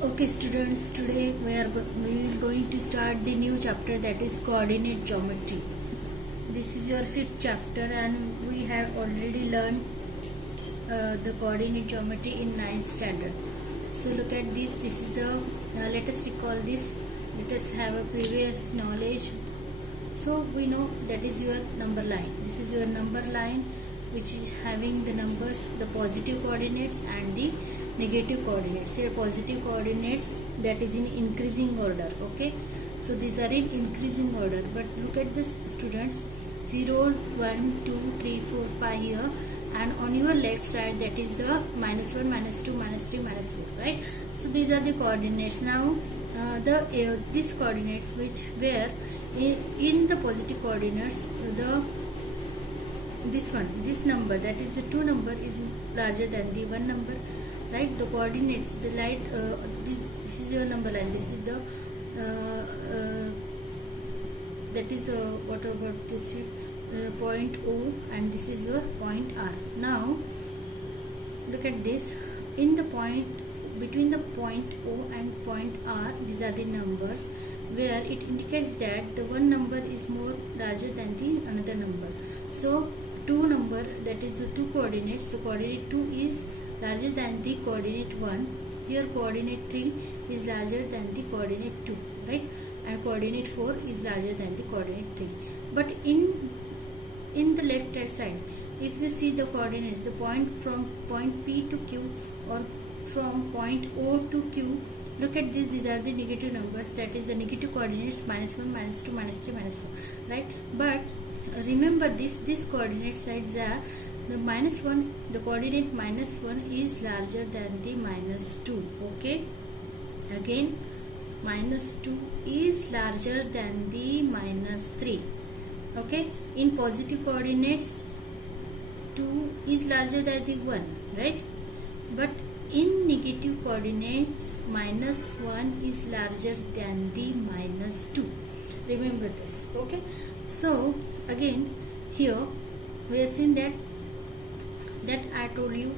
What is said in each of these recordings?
Okay students, today we will going to start the new chapter, that is coordinate geometry. This is your fifth chapter and we have already learned the coordinate geometry in 9th standard. So look at this. This is a let us recall this. Let us have a previous knowledge. So we know that is your number line. This is your number line which is having the numbers, the positive coordinates and the negative coordinates. Here positive coordinates, that is in increasing order. Okay, so these are in increasing order, but look at this students, 0 1 2 3 4 5 here, and on your left side that is the -1 -2 -3 -4, right? So these are the coordinates. Now these coordinates which were in the positive coordinates, this number, that is the 2 number, is larger than the 1 number, right? The coordinates, the light, this is your number line, this is the that is what about this point O, and this is your point R. Now look at this. In the point between the point O and point R, these are the numbers where it indicates that the one number is more larger than the another number. So 2 number, that is the 2 coordinates, the coordinate 2 is larger than the coordinate 1. Here coordinate 3 is larger than the coordinate 2, right? And coordinate 4 is larger than the coordinate 3. But in the left hand side, if you see the coordinates, the point from point P to Q or from point O to Q, look at this. These are the negative numbers, that is the negative coordinates, -1 -2 -3 -4, right? But remember this coordinate sides are the -1, the coordinate -1 is larger than the -2. Okay, again -2 is larger than the -3. Okay, in positive coordinates 2 is larger than the 1, right? But in negative coordinates -1 is larger than the -2. Remember this. Okay, so again here we have seen that I told you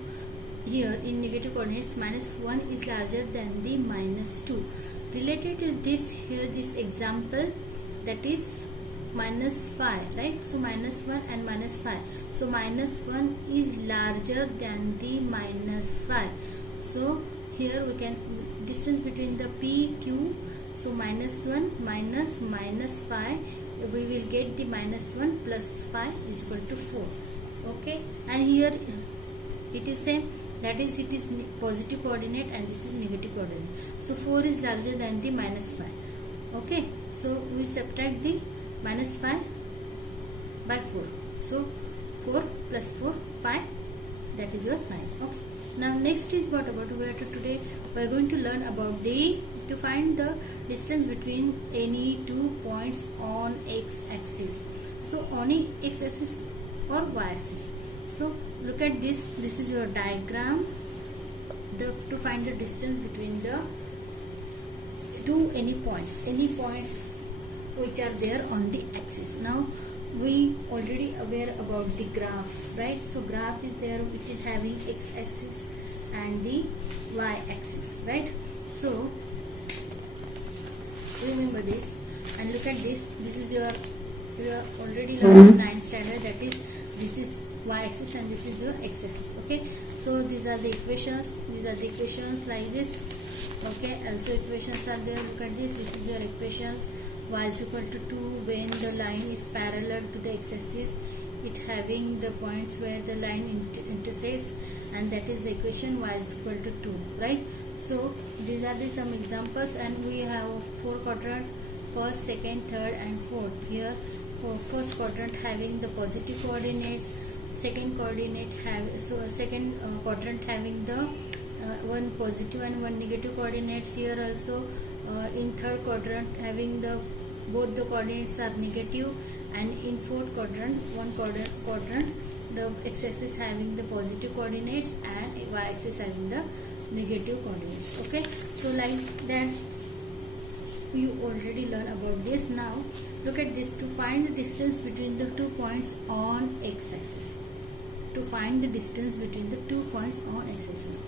here in negative coordinates -1 is larger than the -2. Related to this, here this example, that is -5, right? So -1 and -5, so -1 is larger than the -5. So here we can distance between the P Q, so -1 minus -5, we will get the -1 plus 5 is equal to 4. Okay, and here it is same, that is it is positive coordinate and this is negative coordinate, so 4 is larger than the -5. Okay, so we subtract the -5 by 4, so 4 plus 4 5, that is your 9. Okay, now next is what about today we are going to learn about to find the distance between any 2 points on x-axis, so on x-axis or y-axis. So look at this. This is your diagram. To find the distance between the any points which are there on the axis. Now we already aware about the graph, right? So graph is there which is having x-axis and the y-axis, right? So remember this and look at this. This is you are already learned 9th standard, that is this is y-axis and this is your x-axis. Okay, so these are the equations. These are the equations like this. Okay, also equations are there. Look at this. This is your equations. Y is equal to 2 when the line is parallel to the x-axis, it having the points where the line intersects, and that is the equation y is equal to 2, right? So these are the some examples, and we have 4 quadrant, first, second, third and fourth. Here for first quadrant having the positive coordinates, second coordinate second quadrant having the one positive and one negative coordinates. Here also in third quadrant having the both the coordinates are negative, and in fourth quadrant the x-axis having the positive coordinates and y-axis having the negative coordinates. Okay, so like that you already learned about this. Now look at this. To find the distance between the 2 points on x-axis, to find the distance between the 2 points on x-axis,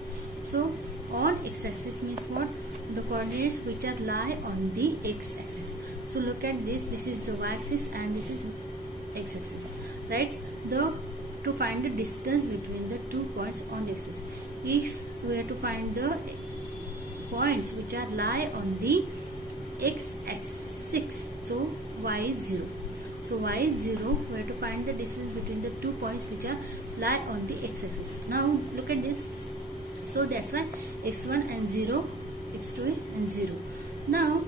so on x-axis means what? The coordinates which are lie on the x-axis. So look at this. This is the y-axis and this is x-axis, right? To find the distance between the 2 points on the x-axis. If we are to find the points which are lie on the x-axis, so y is 0. So y is 0. We have to find the distance between the 2 points which are lie on the x-axis. Now look at this. So that's why x1 and 0, x2 and 0. Now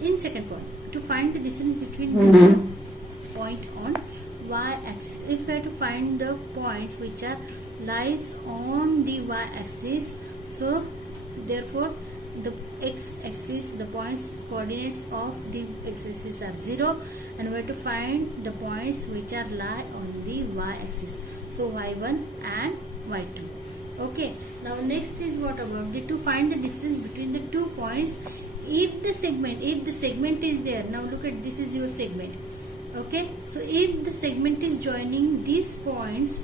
in second point, to find the distance between the point on y-axis, if we have to find the points which are lies on the y-axis, so therefore the x-axis, the points coordinates of the x-axis are 0, and we have to find the points which are lie on the y-axis, so y1 and y2. Okay, now next is what about to find the distance between the 2 points. If the segment is there, now look at this is your segment. Okay, so if the segment is joining these points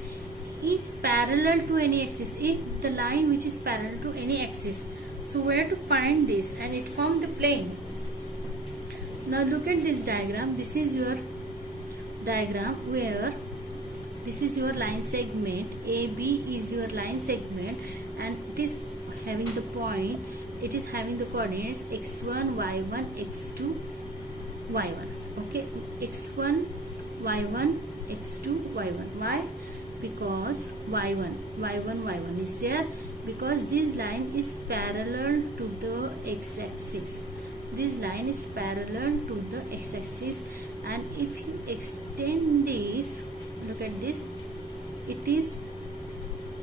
is parallel to any axis, if the line which is parallel to any axis, so where to find this, and it form the plane. Now look at this diagram. This is your diagram where this is your line segment. AB is your line segment, and it is having the point, it is having the coordinates x1, y1, x2, y1. Okay, x1, y1, x2, y1. Why? Because y1 is there, because this line is parallel to the x-axis. This line is parallel to the x-axis, and if you extend this, look at this, it is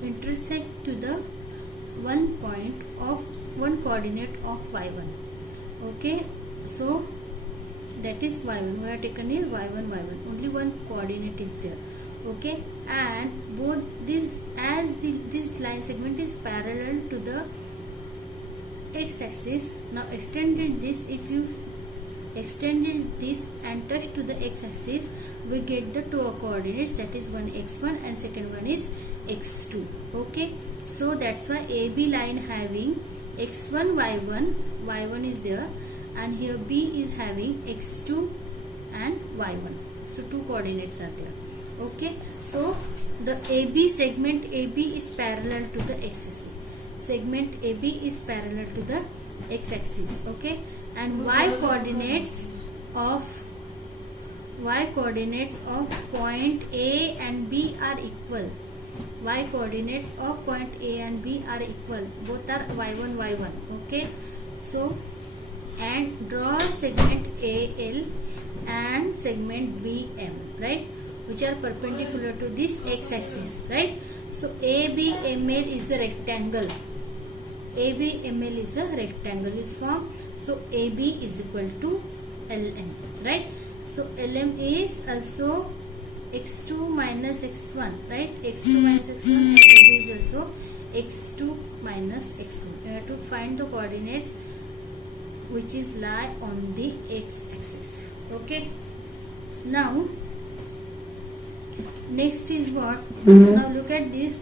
intersect to the one coordinate of y1. Okay, so that is y1. We have taken here y1, only one coordinate is there. Okay, and both this, as this line segment is parallel to the x-axis, now extended this, if you extended this and touch to the x-axis, we get the two coordinates, that is one x1 and second one is x2. Okay, so that's why AB line having x1, y1 is there, and here B is having x2 and y1. So two coordinates are there. Okay, so the AB segment AB is parallel to the x-axis. Segment AB is parallel to the x-axis. Okay, and y coordinates of point A and B are equal. Y coordinates of point A and B are equal. Both are y1. Okay, so and draw segment AL and segment BM, right, which are perpendicular to this x-axis, right? So ABML is a rectangle. ABML is a rectangle is formed. So AB is equal to LM, right? So LM is also x2 minus x1, right? x2 minus x1, and AB is also x2 minus x1. We have to find the coordinates which is lie on the x-axis. Okay, now next is what? Now look at this.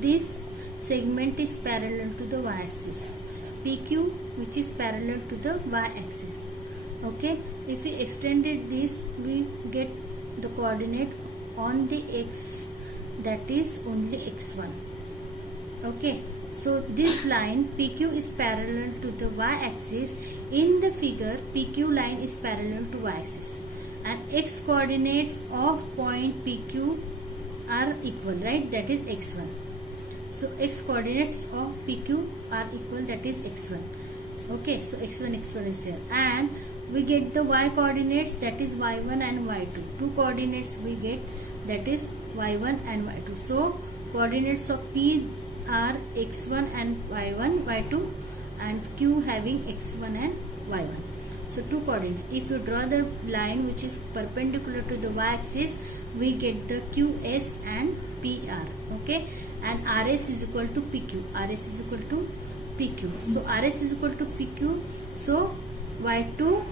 This segment is parallel to the y-axis. PQ, which is parallel to the y-axis. Okay, if we extended this, we get the coordinate on the x, that is only x1. Okay, so this line PQ is parallel to the y-axis. In the figure, PQ line is parallel to y-axis, and x coordinates of point PQ are equal, right? That is x1. So x coordinates of PQ are equal, that is x1. Okay, so x1 is there, and we get the y coordinates, that is y1 and y2. Two coordinates we get, that is y1 and y2. So coordinates of P are x1 and y1, y2, and Q having x1 and y1. So two coordinates. If you draw the line which is perpendicular to the y-axis, we get the QS and PR. Okay, and RS is equal to PQ. RS is equal to PQ. So RS is equal to PQ. So y2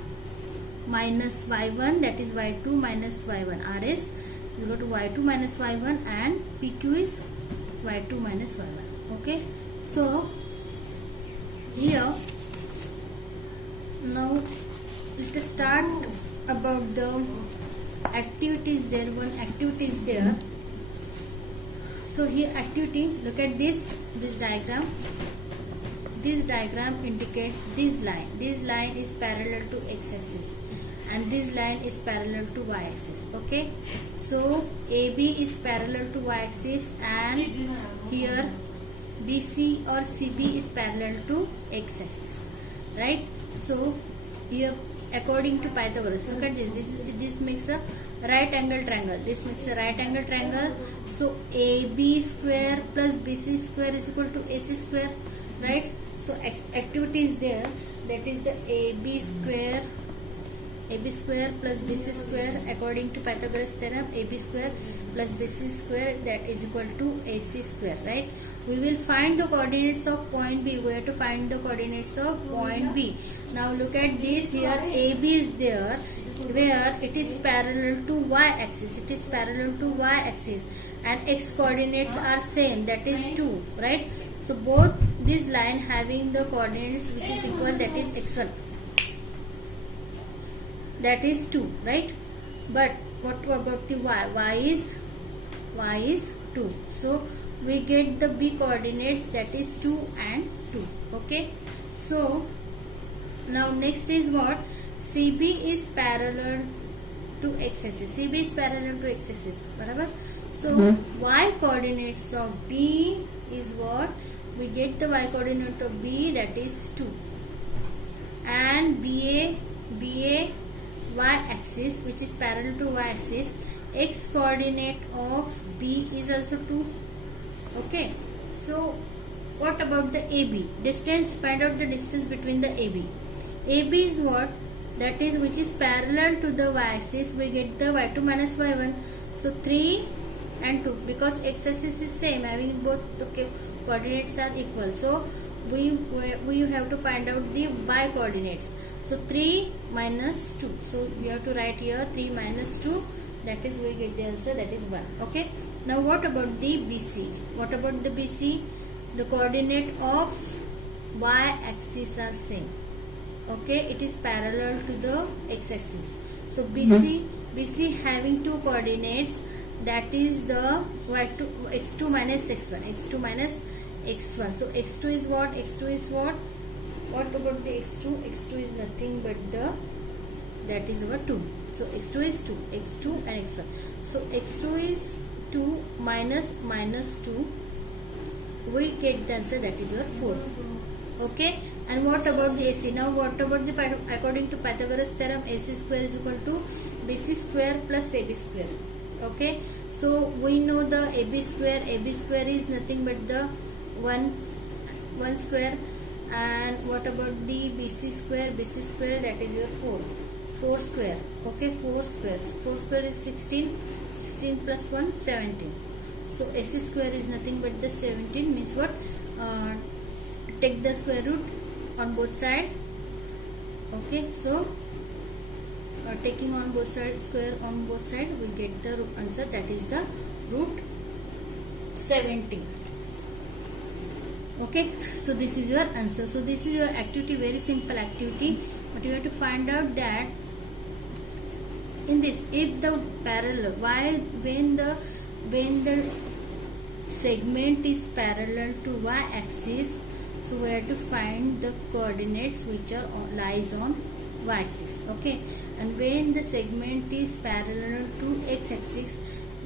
minus y1, that is y2 minus y1. RS is equal to y2 minus y1, and PQ is y2 minus y1. Okay, So here now let us start about the activities there. One activity is there. So here activity, look at this diagram. This diagram indicates this line. This line is parallel to x-axis and this line is parallel to y-axis. Okay, so AB is parallel to y-axis and here BC or CB is parallel to x-axis, right? So here according to Pythagoras, look at this. This makes a right angle triangle. This makes a right angle triangle. So AB square plus BC square is equal to AC square, right? So activity is there, that is the AB square plus BC square according to Pythagoras theorem. AB square plus BC square, that is equal to AC square, right? We will find the coordinates of point B. We have to find the coordinates of point B. Now look at this. Here AB is there where it is parallel to y-axis. It is parallel to y-axis and x coordinates are same, that is 2, right? So both this line having the coordinates which is equal, that is x1, that is 2, right? But what about the y? Y is 2. So we get the B coordinates, that is 2 and 2. Okay, so now next is what? CB is parallel to x-axis. CB is parallel to x-axis. So y coordinates of B is what? We get the y coordinate of B, that is 2, and BA y-axis which is parallel to y-axis, x coordinate of B is also 2. Okay, so what about the AB? Distance, find out the distance between the AB. AB is what? That is which is parallel to the y-axis. We get the y2 minus y1. So 3 and 2, because x-axis is same, having both the coordinates are equal. So we have to find out the y coordinates. So 3 minus 2. So we have to write here 3 minus 2. That is we get the answer, that is 1. Okay. Now what about the BC? What about the BC? The coordinate of y-axis are same. Okay, it is parallel to the x-axis. So BC having two coordinates, that is the x2 minus x1. x2 minus x1. So x2 is what? x2 is what? What about the x2? x2 is nothing but that is our 2. So x2 is 2. x2 and x1. So x2 is 2 minus 2. We get the answer, that is our 4. Okay. And what about the AC? Now what about the, according to Pythagoras theorem, AC square is equal to BC square plus AB square. Okay. So we know the AB square. AB square is nothing but the 1 square. And what about the BC square? BC square, that is your 4 square. Okay, 4 squares. 4 square is 16. 16 plus 1, 17. So AC square is nothing but the 17, means what? Take the square root on both sides. Okay, so taking on both sides, square on both sides, we get the answer, that is the root 17. Okay, so this is your answer. So this is your activity, very simple activity, but you have to find out that in this, if the parallel, when the segment is parallel to y-axis, so we have to find the coordinates which are lies on y-axis. Okay, and when the segment is parallel to x-axis,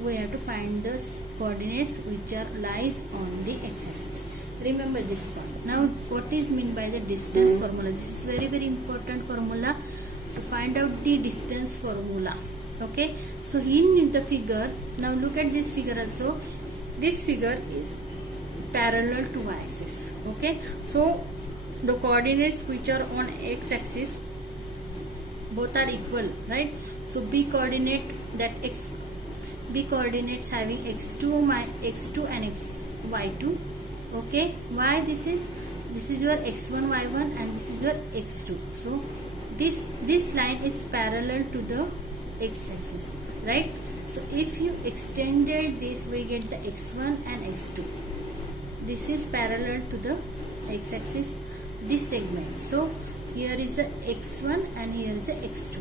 we have to find the coordinates which are lies on the x-axis. Remember this point. Now what is meant by the distance formula? This is very, very important formula to find out the distance formula. Okay, so in the figure, now look at this figure also. This figure is parallel to y-axis. Okay, so the coordinates which are on x-axis both are equal, right? So B coordinate, that B coordinates having x2 and y2. Okay, why this is your x1 y1 and this is your x2. So this line is parallel to the x-axis, right? So if you extended this, we get the x1 and x2. this is parallel to the x-axis, this segment. So here is a x1 and here is a x2.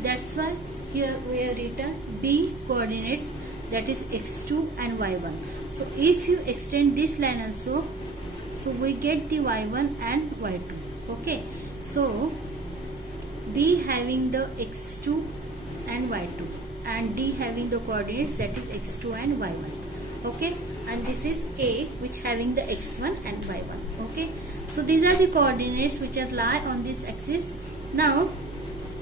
That's why here we have written B coordinates, that is x2 and y1. So if you extend this line also, so we get the y1 and y2. Okay, so B having the x2 and y2 and D having the coordinates, that is x2 and y1. Okay, and this is A which having the x1 and y1. Okay, so these are the coordinates which are lie on this axis. Now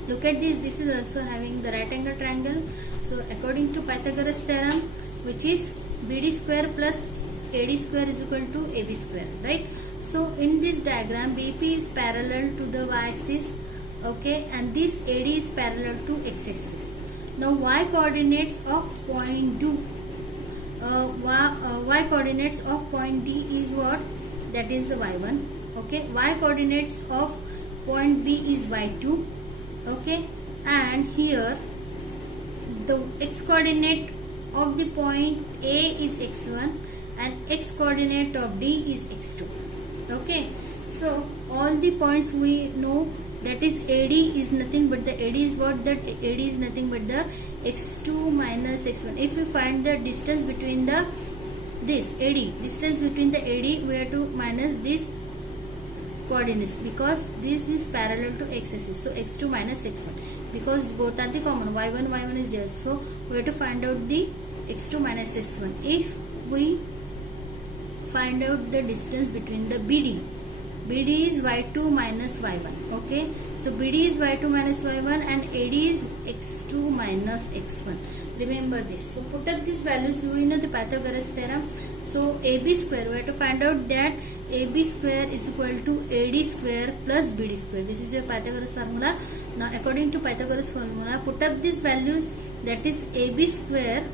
look at this, this is also having the right angle triangle. So according to Pythagoras theorem, which is BD square plus AD square is equal to AB square, right? So in this diagram, BP is parallel to the y-axis, okay, and this AD is parallel to x-axis. Now y coordinates of point D, y coordinates of point D is what? That is the y1. Okay, y coordinates of point B is y2. Okay, and here the x coordinate of the point A is x1 and x coordinate of D is x2. Okay, so all the points we know, that is AD is nothing but the AD is what? That AD is nothing but the x2 minus x1. If we find the distance between the this AD, distance between the AD, we have to minus this coordinates because this is parallel to x-axis. So x2 minus x1, because both are the common, y1 is there. So we have to find out the x2 minus x1. If we find out the distance between the BD is y2 minus y1. Okay, so BD is y2 minus y1 and AD is x2 minus x1. Remember this. So put up these values. You know the Pythagoras theorem. So AB square, we have to find out that AB square is equal to AD square plus BD square. This is your Pythagoras formula. Now according to Pythagoras formula, put up these values, that is AB square,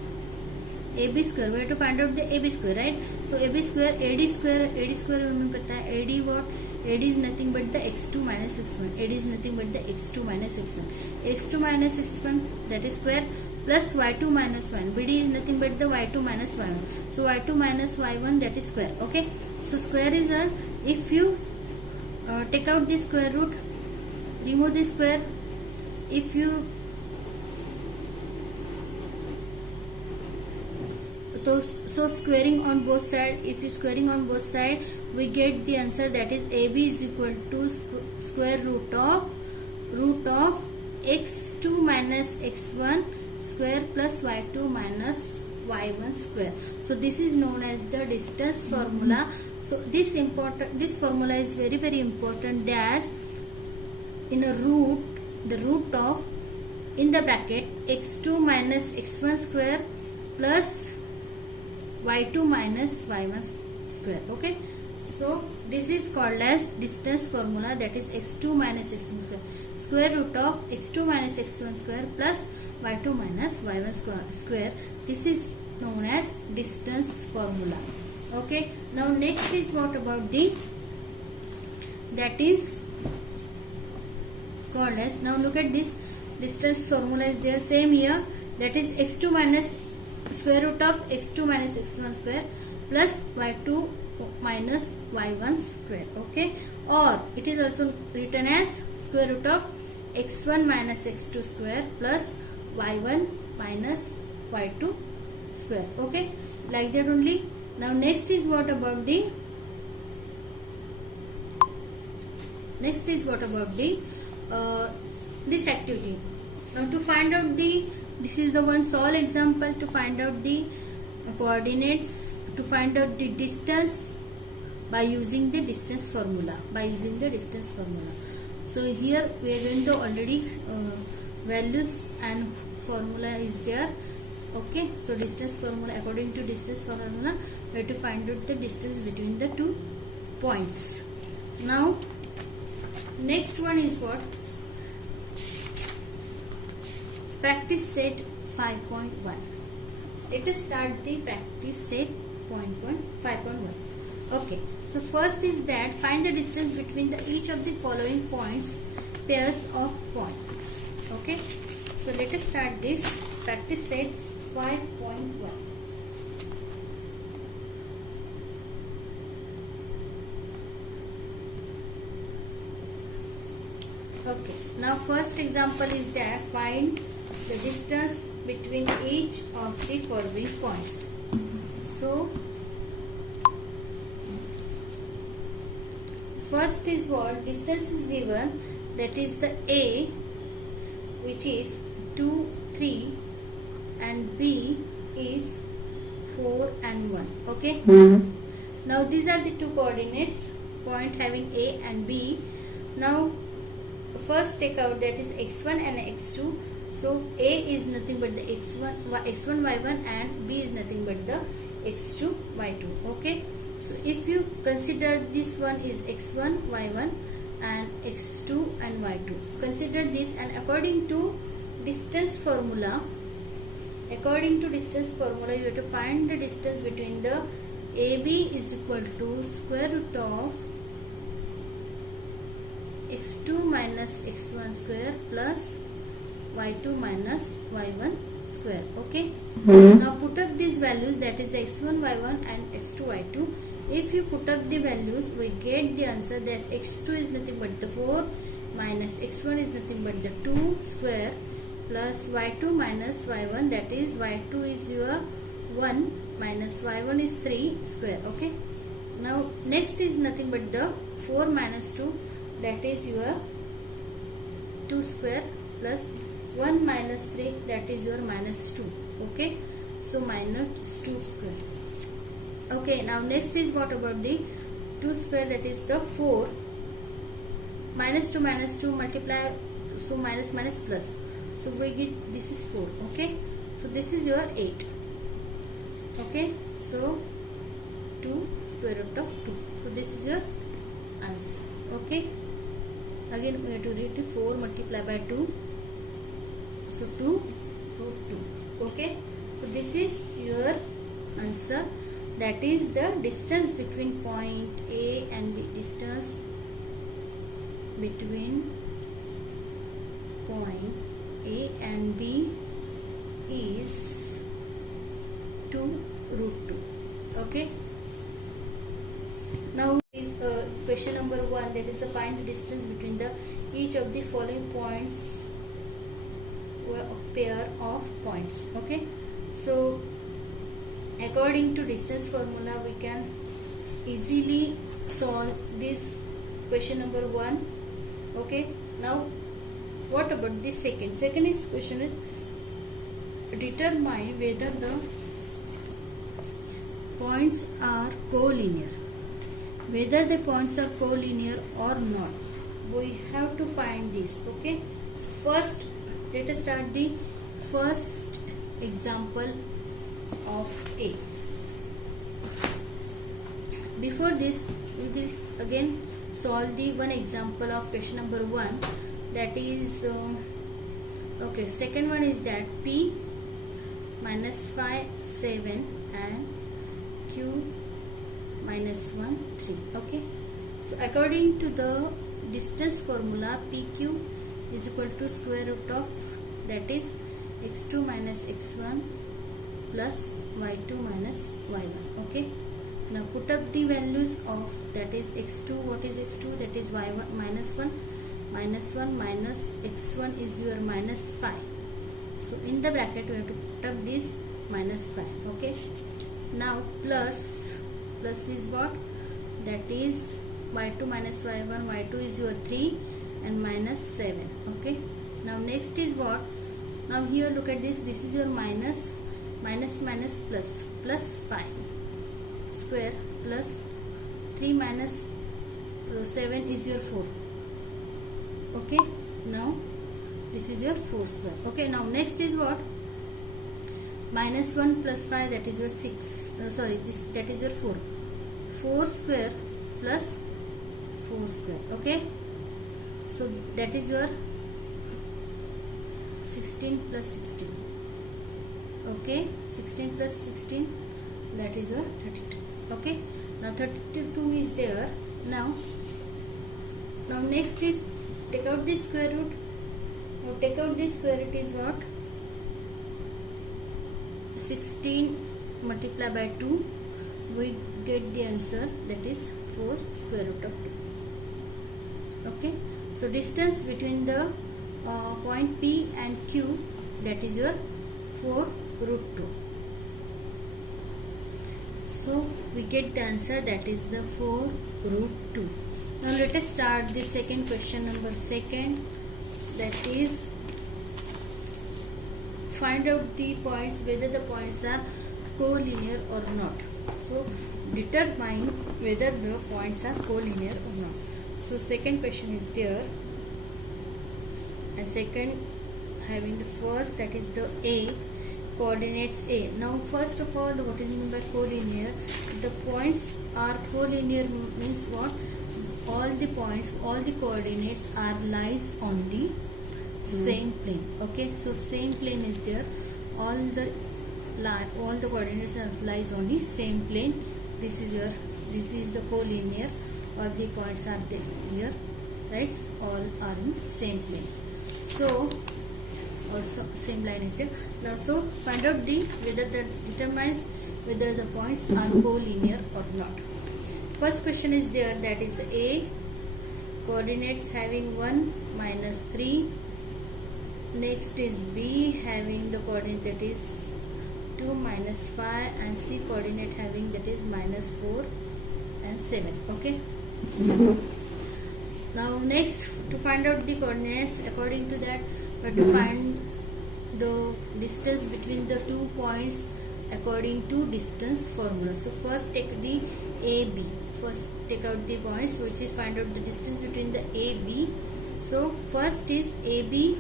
we have to find out the AB square, right? So AB square, AD square हमें पता है AD what? AD is nothing but the x2 minus x1. AD is nothing but the x2 minus x1. x2 minus x1, that is square, plus y2 minus 1. BD is nothing but the y2 minus y1. So y2 minus y1, that is square. Okay, so square is a, if you take out the square root, remove the square, if you so squaring on both sides, if you squaring on both sides, we get the answer, that is AB is equal to square root of x2 minus x1 square plus y2 minus y1 square. So this is known as the distance formula. So this formula is very, very important, as in a root, the root of, in the bracket, x2 minus x1 square plus y2 minus y1 square. Okay, so this is called as distance formula, that is x2 minus x1 square root of x2 minus x1 square plus y2 minus y1 square. This is known as distance formula. Okay, now next is what about the, that is called as, now look at this distance formula is there, same here, that is x2 minus square root of x2 minus x1 square plus y2 minus y1 square. Okay, or it is also written as square root of x1 minus x2 square plus y1 minus y2 square. Okay, like that only. Now next is what about the, this activity. Now to find out the, this is the one solve example to find out the coordinates, to find out the distance by using the distance formula. So here we are going to already values and formula is there. Okay, so distance formula, according to distance formula, we have to find out the distance between the two points. Now next one is what? Practice set 5.1. Let us start the practice set 5.1. Okay, so first is that find the distance between each of the following points, pairs of point. Okay, so let us start this practice set 5.1. Okay, now first example is that find the distance between each of the following points. So first is what? Distance is given, that is the A, which is 2, 3, and B is 4 and 1. Okay. Now these are the two coordinates, point having A and B. Now first take out, that is x1 and x2. So A is nothing but the x1 y1 and B is nothing but the x2 y2. Okay. So if you consider this one is x1 y1 and x2 and y2, consider this, and according to distance formula, you have to find the distance between the AB is equal to square root of x2 minus x1 square plus y2 minus y1 square. Okay. Now put up these values, that is the x1 y1 and x2 y2. If you put up the values, we get the answer that x2 is nothing but the 4 minus x1 is nothing but the 2 square plus y2 minus y1, that is y2 is your 1 minus y1 is 3 square. Okay. Now next is nothing but the 4 minus 2, that is your 2 square plus 1 minus 3, that is your minus 2. Okay. So minus 2 square. Okay. Now next is what about the 2 square, that is the 4 minus 2 multiply, so minus plus. So we get this is 4. Okay. So this is your 8. Okay. So 2 square root of 2. So this is your answer. Okay. Again we have to read the 4 multiplied by 2. So 2 root 2. Okay. So this is your answer. That is the distance between point A and B. Distance between point A and B is 2 root 2. Okay. Now is question number 1, that is to find the distance between the each of the following points, a pair of points. Okay. So according to distance formula, we can easily solve this question number 1. Okay. Now what about the second? Second is question is determine whether the points are collinear. Whether the points are collinear or not, we have to find this. Okay. So first let us start the first example of A. Before this, we will again solve the one example of question number 1, that is okay, second one is that P minus 5 7 and Q minus 1 3. Okay. So according to the distance formula, PQ is equal to square root of, that is x2 minus x1 plus y2 minus y1. Okay. Now put up the values of, that is x2, what is x2, that is y1 minus 1 minus x1 is your minus 5. So in the bracket we have to put up this minus 5. Okay. Now plus is what, that is y2 minus y1, y2 is your 3 and minus 7. Okay. Now next is what, now here look at this, this is your minus plus 5 square plus 3 minus 7 is your 4. Okay. Now this is your 4 square. Okay. Now next is what, minus 1 plus 5, that is your 6, that is your 4 square plus 4 square. Okay. So that is your 16 plus 16. Okay. 16 plus 16, that is your 32. Okay. Now 32 is there. Now next is take out the square root. Now take out the square root is what, 16 multiplied by 2, we get the answer, that is 4 square root of 2. Okay. So distance between the point P and Q, that is your 4 root 2. So we get the answer, that is the 4 root 2. Now let us start the second question, number 2, that is find out the points, whether the points are collinear or not. So determine whether the points are collinear or not. So second question is there, and second having the first, that is the A, coordinates A. Now first of all, what is meant by collinear? The points are collinear means what? All the points, all the coordinates are lies on the same plane. Okay, so same plane is there, all the coordinates are lies on the same plane. This is the collinear. All the points are there here, right? All are in same plane. So also same line is there. Now so find out whether that determines whether the points are collinear or not. First question is there, that is the A, coordinates having 1, -3. Next is B, having the coordinate that is 2, -5, and C coordinate having that is -4 and 7. Okay. Now next, to find out the coordinates, according to that we have to find the distance between the 2 points according to distance formula. So first take the AB. First take out the points, which is find out the distance between the AB. So first is AB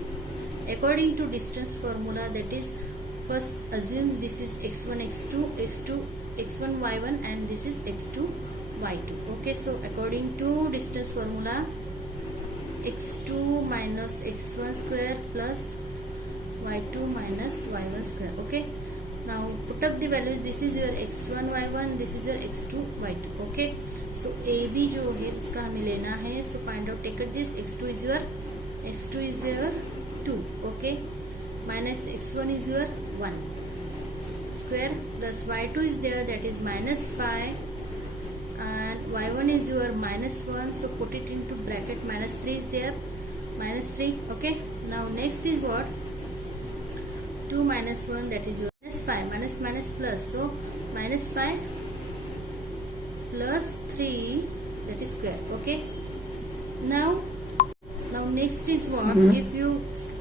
according to distance formula, that is first assume this is x1 x1 y1, and this is x2 y2. Okay, so according to distance formula, x2 minus x1 square plus y2 minus y1 square. Okay, now put up the values. This is your x1 y1, this is your x2 y2. Okay, so AB जो है उसका हमें लेना है. So find out, take out this, x2 is your 2. Okay, minus x1 is your 1 square plus y2 is there, that is -5, and y1 is your -1. So put it into bracket, -3 is there, -3. Okay, now next is what? 2 minus 1, that is your -5, minus plus, so -5 plus 3, that is square. Okay, now next is what? If you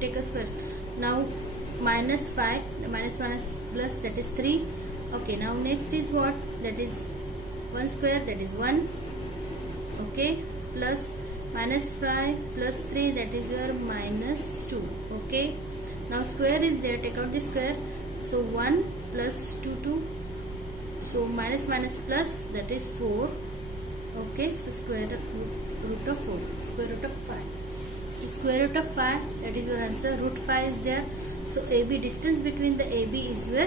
take a square, now -5, minus plus, that is 3. Okay, now next is what? That is 1 square, that is 1. Okay, plus -5 plus 3, that is your -2. Okay, now square is there, take out the square. So 1 plus 2, so minus plus, that is 4. Okay, so square root of 4, square root of 5. So square root of 5, that is your answer. Root 5 is there. So AB, distance between the AB is your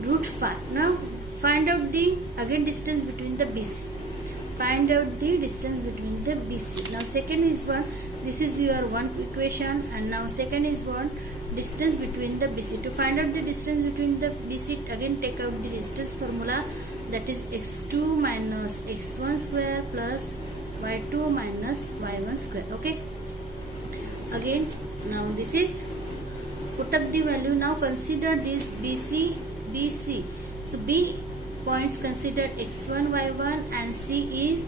root 5. Now find out the again distance between the BC. Find out the distance between the BC. Now second is one. This is your one equation, and now second is one, distance between the BC. To find out the distance between the BC, again take out the distance formula, that is x2 minus x1 square plus y2 minus y1 square. Okay, again now this is, put up the value. Now consider this BC. So B points considered x1 y1 and C is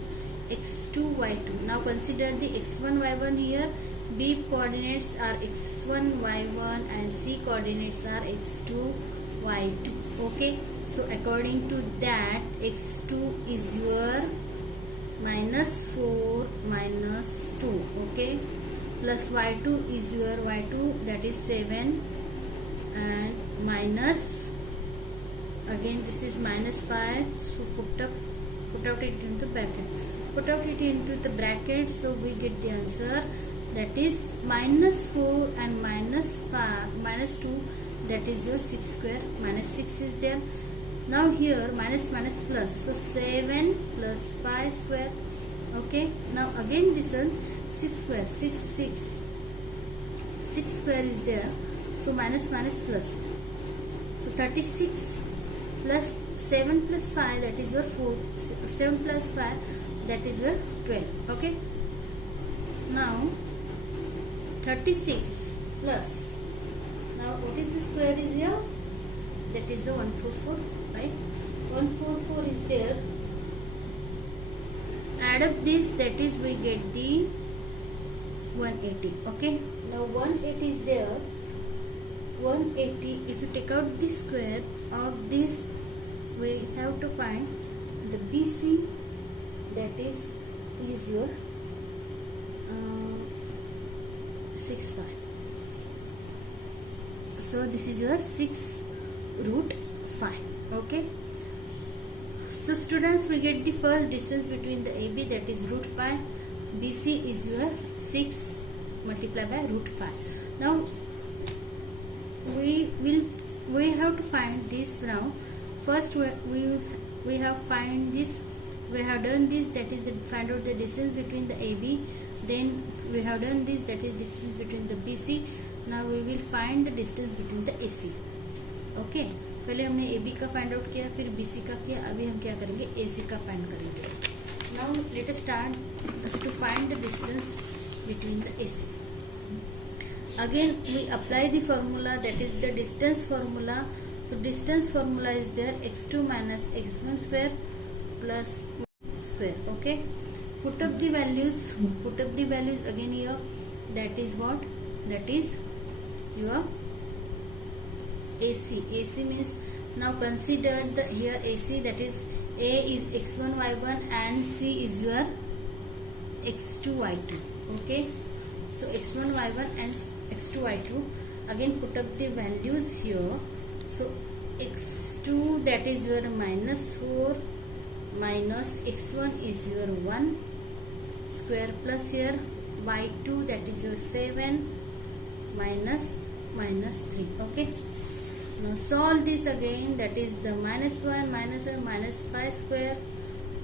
x2 y2. Now consider the x1 y1 here. B coordinates are x1 y1 and C coordinates are x2 y2. Okay, so according to that, x2 is your -4 minus 2. Okay, plus y2 is your y2, that is 7, and minus, again this is -5. So put out it into the bracket. So we get the answer, that is -4 and -2, that is your 6 square. -6 is there. Now here minus plus, so 7 plus 5 square. Okay, now again this one 6 square, 6 square is there. So minus plus, so 36 plus 7 plus 5, that is your 4. 7 plus 5, that is your 12. Okay, now 36 plus, now what is the square is here, that is the 144, right? 144 is there, add up this, that is we get the 180. Okay, now 180 is there, 180, if you take out the square of this, we have to find the BC, that is your 6 5. So this is your 6 root 5. Okay, so students, we get the first distance between the AB, that is root 5. BC is your 6 multiplied by root 5. Now we have to find this. Now first we have find this, we have done this, that is the find out the distance between the AB, then we have done this, that is distance between the BC. now we will find the distance between the AC. Okay, पहले हमने AB का find out किया, फिर BC का किया, अभी हम क्या करेंगे, AC का फाइंड करेंगे. Now let us start to find the distance between the AC. Again we apply the formula, that is the distance formula. So distance formula is there, x2 minus x1 square plus square. Okay, put up the values again here. That is what, that is your AC. AC means, now consider the here AC, that is A is x1 y1 and C is your x2 y2. Okay, so x1 y1 and x2 y2. Again put up the values here. So x2, that is your minus 4 minus x1 is your 1 square plus here y2, that is your 7 minus 3. Okay, now solve this again, that is the minus 1 minus 5 square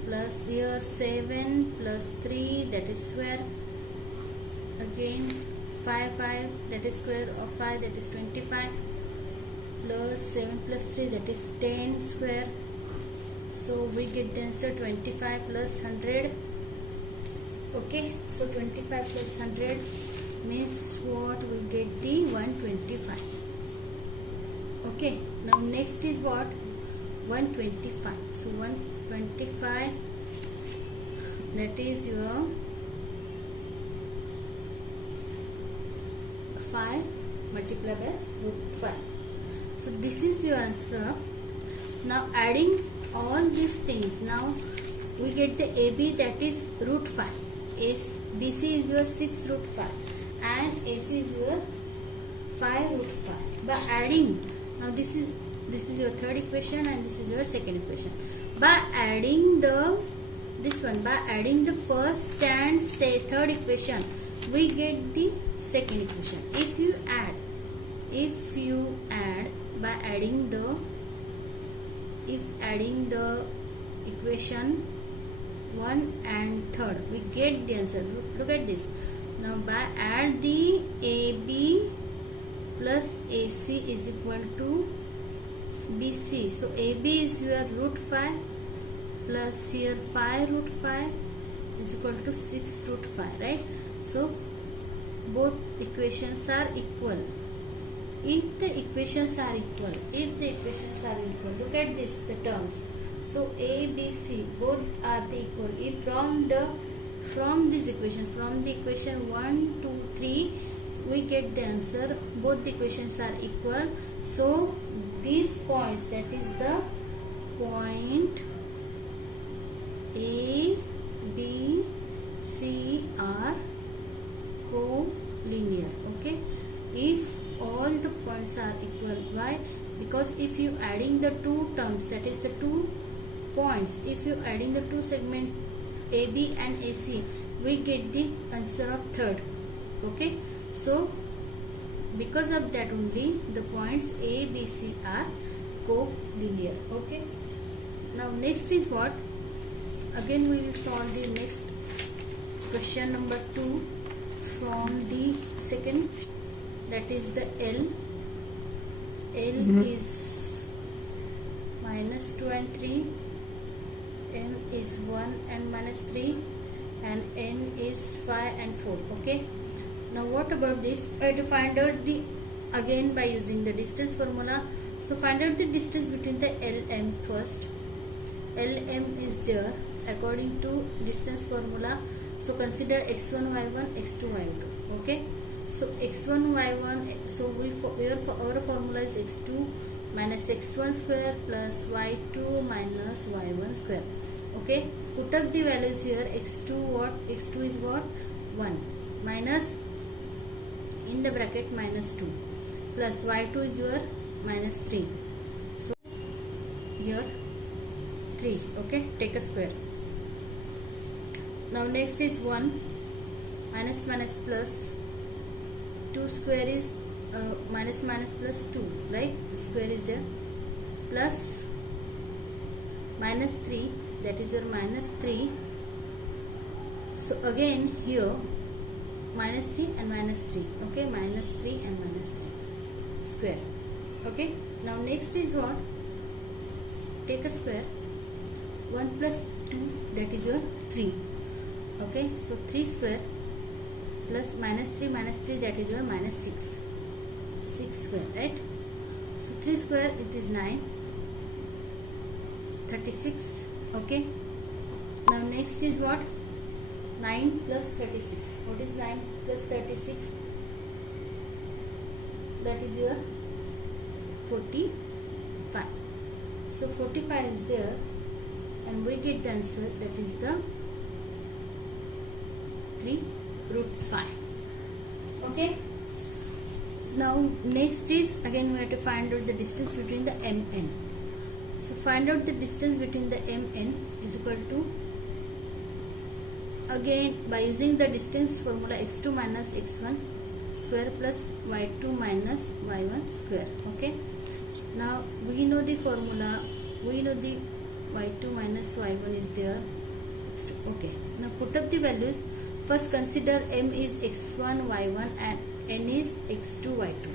plus here 7 plus 3, that is square, again 5 that is square of 5, that is 25 plus 7 plus 3, that is 10 square. So we get the answer 25 plus 100. Okay, so 25 plus 100 means what, we get the 125. Okay, now next is what, 125. So 125, that is your 5 multiplied by root 5. So this is your answer. Now adding all these things, now we get the AB, that is root 5. BC is your 6 root 5 and AC is your 5 root 5. By adding, now this is your third equation and this is your second equation. By adding by adding the first and third equation, we get the second equation. If you add by adding the equation 1 and third, we get the answer. Look at this. Now by add the AB plus AC is equal to BC. So AB is your root 5 plus here 5 root 5 is equal to 6 root 5, right? So both equations are equal. If the equations are equal, look at this, the terms. So A, B, C both are the equal. If from this equation, from the equation 1, 2, 3, we get the answer. Both the equations are equal. So these points, that is the point A, B, C are co-linear. Okay, if all the points are equal. Why? Because if you adding the two terms, that is the 2 points, if you adding the 2 segment AB and AC, we get the answer of third. Okay, so because of that only the points A, B, C are co-linear. Okay, now next is what, again we will solve the next question number 2 from the second, that is the L is minus 2 and 3, M is 1 and minus 3, and N is 5 and 4. Okay, Now what about this? I have to find out the, again by using the distance formula. So find out the distance between the LM first. LM is there according to distance formula. So consider x1 y1 x2 y2. Okay, so x1 y1, so our formula is x2 minus x1 square plus y2 minus y1 square. Okay, put up the values here. X2 what? X2 is what? 1 minus in the bracket minus 2 plus y2 is your minus 3. So here 3. Okay, take a square. Now next is 1 minus minus plus 2 square is minus minus plus 2, right? Square is there, plus minus 3, that is your minus 3. So again here minus 3 and minus 3. Okay, minus 3 and minus 3 square. Okay, now next is what? Take a square. 1 plus 2, that is your 3. Okay, so 3 square plus minus 3 that is your minus 6. 6 square, right? So 3 square it is 9. 36. Okay, now next is what? 9 plus 36. What is 9 plus 36? That is your 45. So 45 is there and we get the answer, that is the 3 root 5. Okay, now next is again we have to find out the distance between the MN. So find out the distance between the MN is equal to, again by using the distance formula, x2 minus x1 square plus y2 minus y1 square. Okay, now we know the formula, we know the y2 minus y1 is there. Okay, now put up the values. First consider m is x1 y1 and n is x2 y2.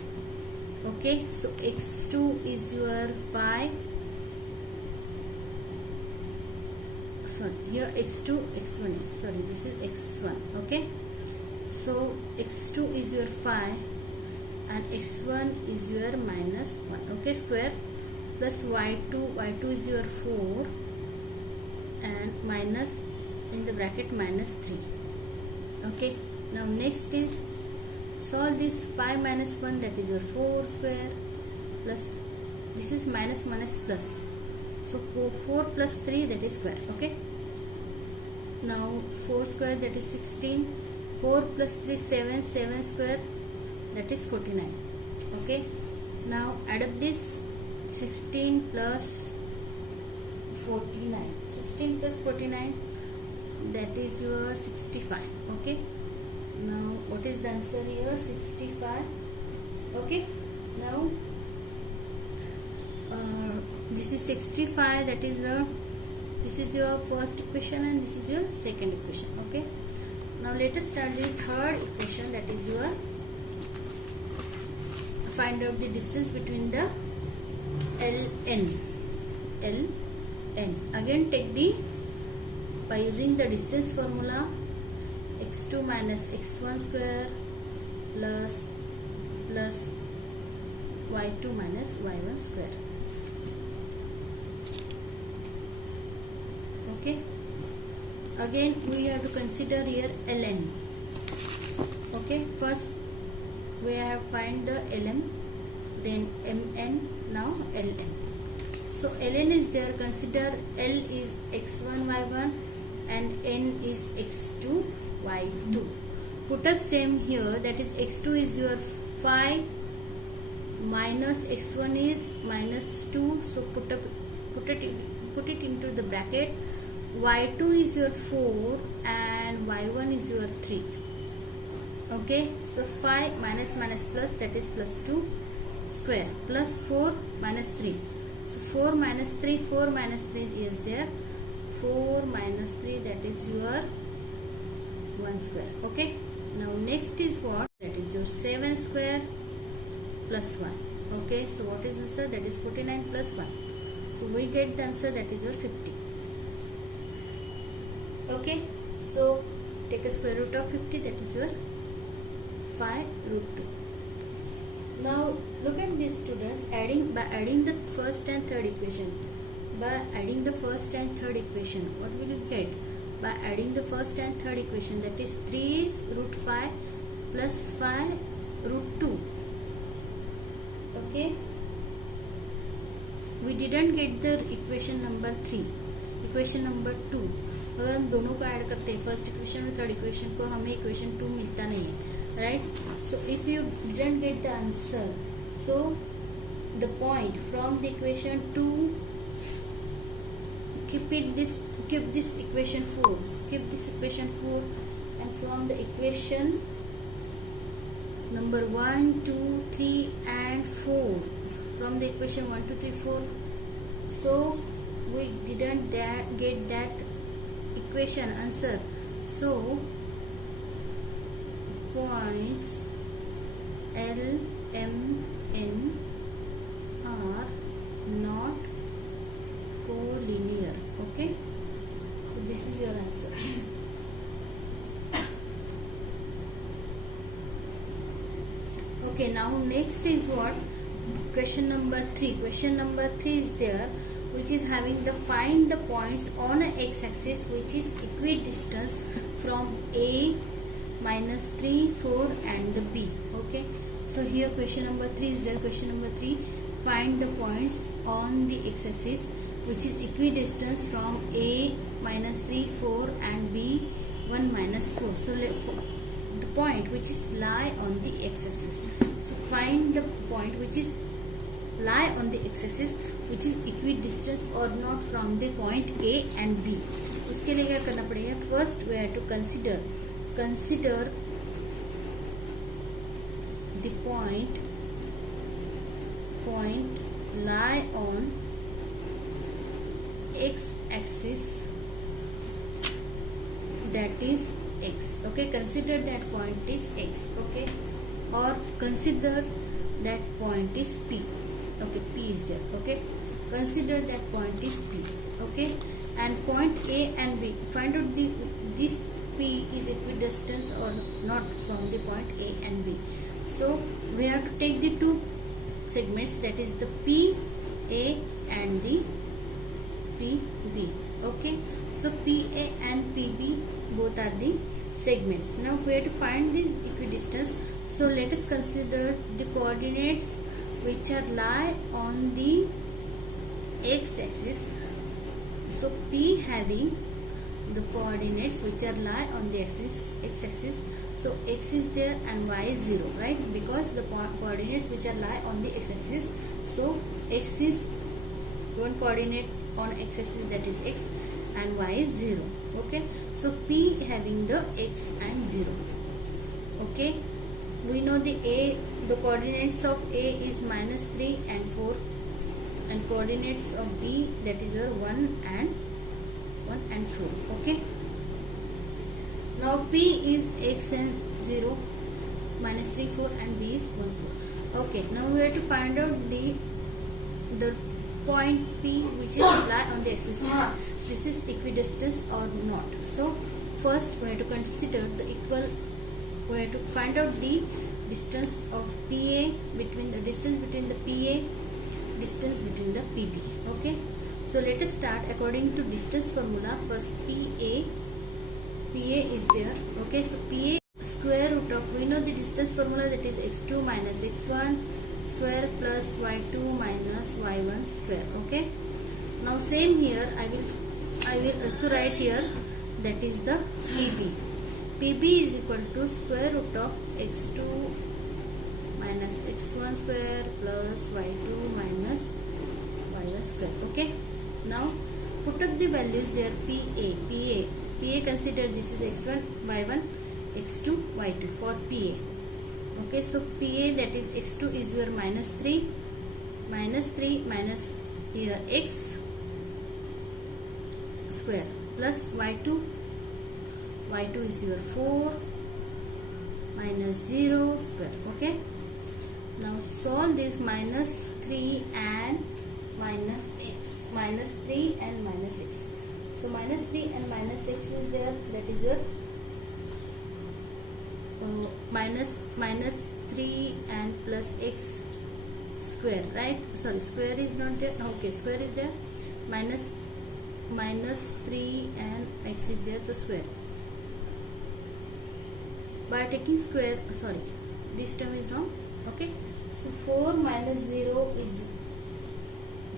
Okay, so x2 is your 5. Sorry, here x2 x1, sorry, this is x1. Okay, so x2 is your 5 and x1 is your minus 1. Okay, square plus y2 is your 4 and minus in the bracket minus 3. Okay, now next is solve this. 5 minus 1, that is your 4 square, plus this is minus minus plus, so 4 plus 3, that is square. Okay, now 4 square, that is 16. 4 plus 3 7, 7 square, that is 49. Okay, now add up this. 16 plus 49, 16 plus 49, that is your 65. Okay, now what is the answer here? 65. Okay, now this is 65, that is the, this is your first equation and this is your second equation. Okay, now let us start the third equation, that is your find out the distance between the LN. Again take the, by using the distance formula, x2 minus x1 square plus y2 minus y1 square. Okay, again we have to consider here ln. Okay, first we have find the lm, then mn, now ln. So ln is there, consider L is x1 y1 and n is x2 y2. Put up same here, that is x2 is your 5 minus x1 is minus 2, so put it into the bracket. y2 is your 4 and y1 is your 3. Okay, so 5 minus minus plus, that is plus 2 square, plus 4 minus 3, so 4 minus 3, 4 minus 3 is there, 4 minus 3, that is your 1 square. Okay, now next is what? That is your 7 square plus 1. Okay, so what is the answer? That is 49 plus 1. So we get the answer, that is your 50. Okay, so take a square root of 50, that is your 5 root 2. Now look at these students, by adding the first and third equation. By adding the first and third equation, what will you get? By adding the first and third equation, that is 3 root 5 plus 5 root 2. Okay, we didn't get the equation number 3, equation number 2. अगर हम दोनों को add करते हैं, first equation और third equation को, हमें equation 2 मिलता नहीं है, right? So if you didn't get the answer, so the point from the equation 2, keep this equation 4, keep this equation 4, and from the equation number 1, 2, 3 and 4, from the equation 1, 2, 3, 4, so we didn't get that equation answer. So points L, M, N are not collinear. Okay, so this is your answer. Okay, now next is what? Question number 3. Question number 3 is there, which is having the find the points on a x-axis which is equidistant from A minus 3, 4 and the B. Okay, so here question number 3 is there. Question number 3, find the points on the x-axis which is equidistant from A minus 3, 4 and B 1 minus 4. So the point which is lie on the x-axis. So find the point which is lie on the x-axis which is equidistant or not from the point A and B. उसके लिए क्या करना पड़ेगा? First we have to consider the point lie on x-axis, that is x. Okay, consider that point is x. Okay, or consider that point is P. Okay, P is there. Okay, consider that point is P. Okay, and point A and B, find out this P is equidistant or not from the point A and B. So we have to take the two segments, that is the P A and the P B. Okay, so P A and P B both are the segments. Now we have to find this equidistance. So let us consider the coordinates which are lie on the x-axis. So P having the coordinates which are lie on the x-axis. So x is there and y is 0, right? Because the coordinates which are lie on the x-axis. So x is one coordinate on x-axis, that is x, and y is 0. Okay, so P having the x and 0. Okay, we know the coordinates of A is minus 3 and 4, and coordinates of B, that is your 1 and 4. Okay, now P is x and 0, minus 3, 4 and B is 1, 4. Okay, now we have to find out the point P which is lie on the axis. This is equidistant or not. So first we have to consider we have to find out the distance of PA, between the distance between the PA, distance between the PB. Okay, so let us start according to distance formula. First PA is there. Okay, so PA square root of, we know the distance formula, that is x2 minus x1 square plus y2 minus y1 square. Okay, now same here I will also write here, that is the PB is equal to square root of x2 minus x1 square plus y2 minus y1 square. Okay, now put up the values there. PA, consider this is x1, y1, x2, y2 for PA. Okay, so PA, that is x2 is your minus 3 minus here x square plus y2 is your 4 minus 0 square. Okay, now solve this minus 3 and minus x, minus 3 and minus 6. So minus 3 and minus 6 is there, that is your minus 3 and plus x square, right? Sorry, square is not there. Okay, square is there. Minus 3 and x is there, so square. By taking square, sorry, this term is wrong. Okay, so 4 minus 0 is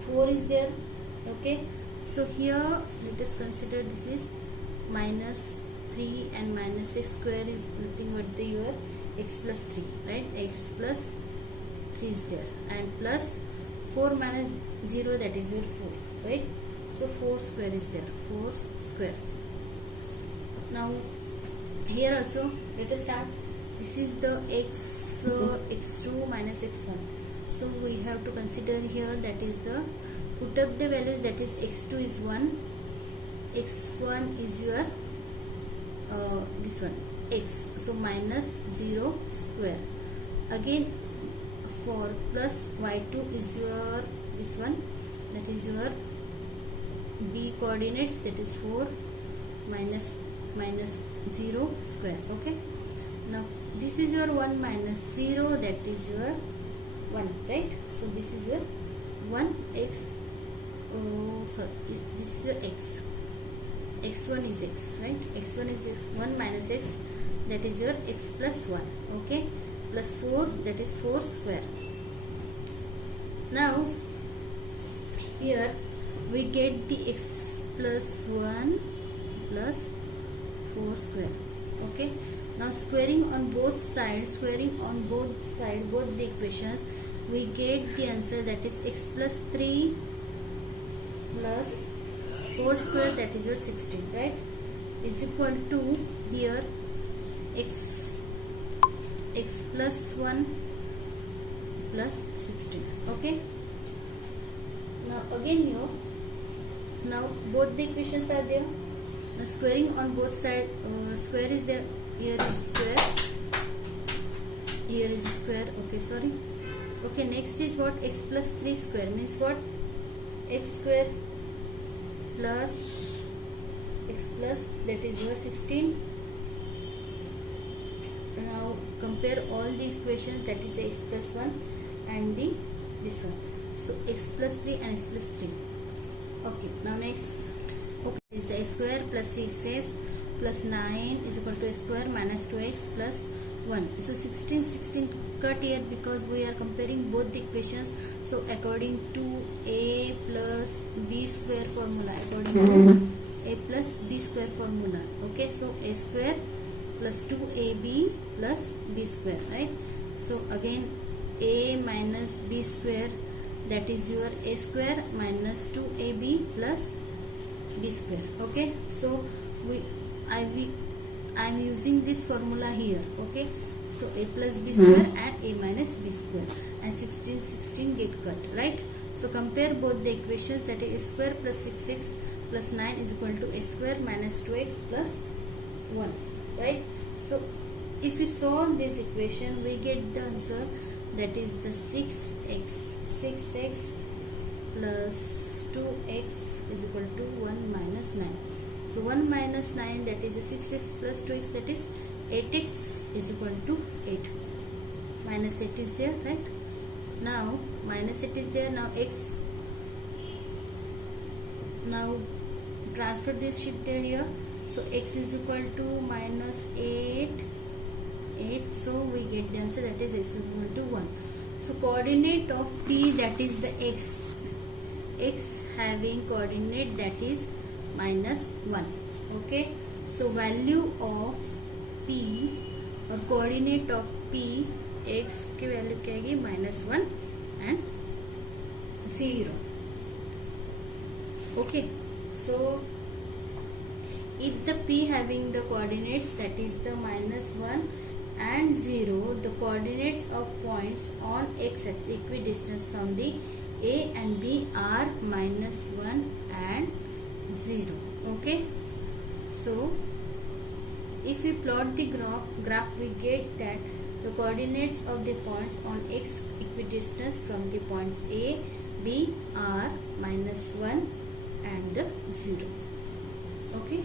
4 is there. Okay, so here let us consider this is minus 3 and minus x square is nothing but your x plus 3, right? X plus 3 is there, and plus 4 minus 0, that is your 4, right? So 4 square is there, 4 square. Now here also let us start. This is the x2 minus x1. So we have to consider here, that is the put up the values, that is x2 is 1, x1 is your this one x, so minus 0 square. Again for plus y2 is your this one, that is your b coordinates, that is 4 minus 0 square. Okay, now this is your 1 minus 0, that is your 1, right? So this is your 1 x, this is your x, x1 is x, right? x1 is x, 1 minus x, that is your x plus 1. Okay, plus 4, that is 4 square. Now here we get the x plus 1 plus 4 square. Okay, now squaring on both sides, both the equations, we get the answer, that is x plus 3 plus 4 square, that is your 16, right? Is equal to here x plus 1 plus 16. Okay, now again here, now both the equations are there. Now squaring on both sides, square is there, here is square, here is square. Okay, sorry. Okay, next is what? X plus 3 square means what? X square plus x plus, that is your 16. Now compare all the equations, that is the x plus 1 and the this one. So x plus 3 and x plus 3. Okay, now next, okay, is the x square plus 6x plus 9 is equal to x square minus 2x plus 1. So 16 cut here because we are comparing both the equations. So according to a plus b square formula, a plus b square formula. Okay, so a square plus 2ab plus b square, right? So again a minus b square, that is your a square minus 2ab plus b square. Okay, so I am using this formula here. Okay, so a plus b square and a minus b square, and 16 get cut, right? So compare both the equations, that is a square plus 6x plus 9 is equal to a square minus 2x plus 1, right? So if you solve this equation, we get the answer, that is the 6x plus 2x is equal to 1 minus 9. So 1 minus 9, that is a 6x plus 2x, that is 8x is equal to 8. Minus 8 is there, right? Now minus 8 is there. Now x, now transfer this sheet here. So x is equal to minus 8. So we get the answer, that is x is equal to 1. So coordinate of p, that is the x having coordinate, that is minus 1. Okay, so value of p or coordinate of p, x की value क्या आएगी? -1 and 0. Okay, so if the p having the coordinates, that is the -1 and 0, the coordinates of points on x axis equidistant from the a and b are -1 and 0. Okay, so if we plot the graph, we get that the coordinates of the points on x equidistance from the points a, b are -1 and the 0. Okay.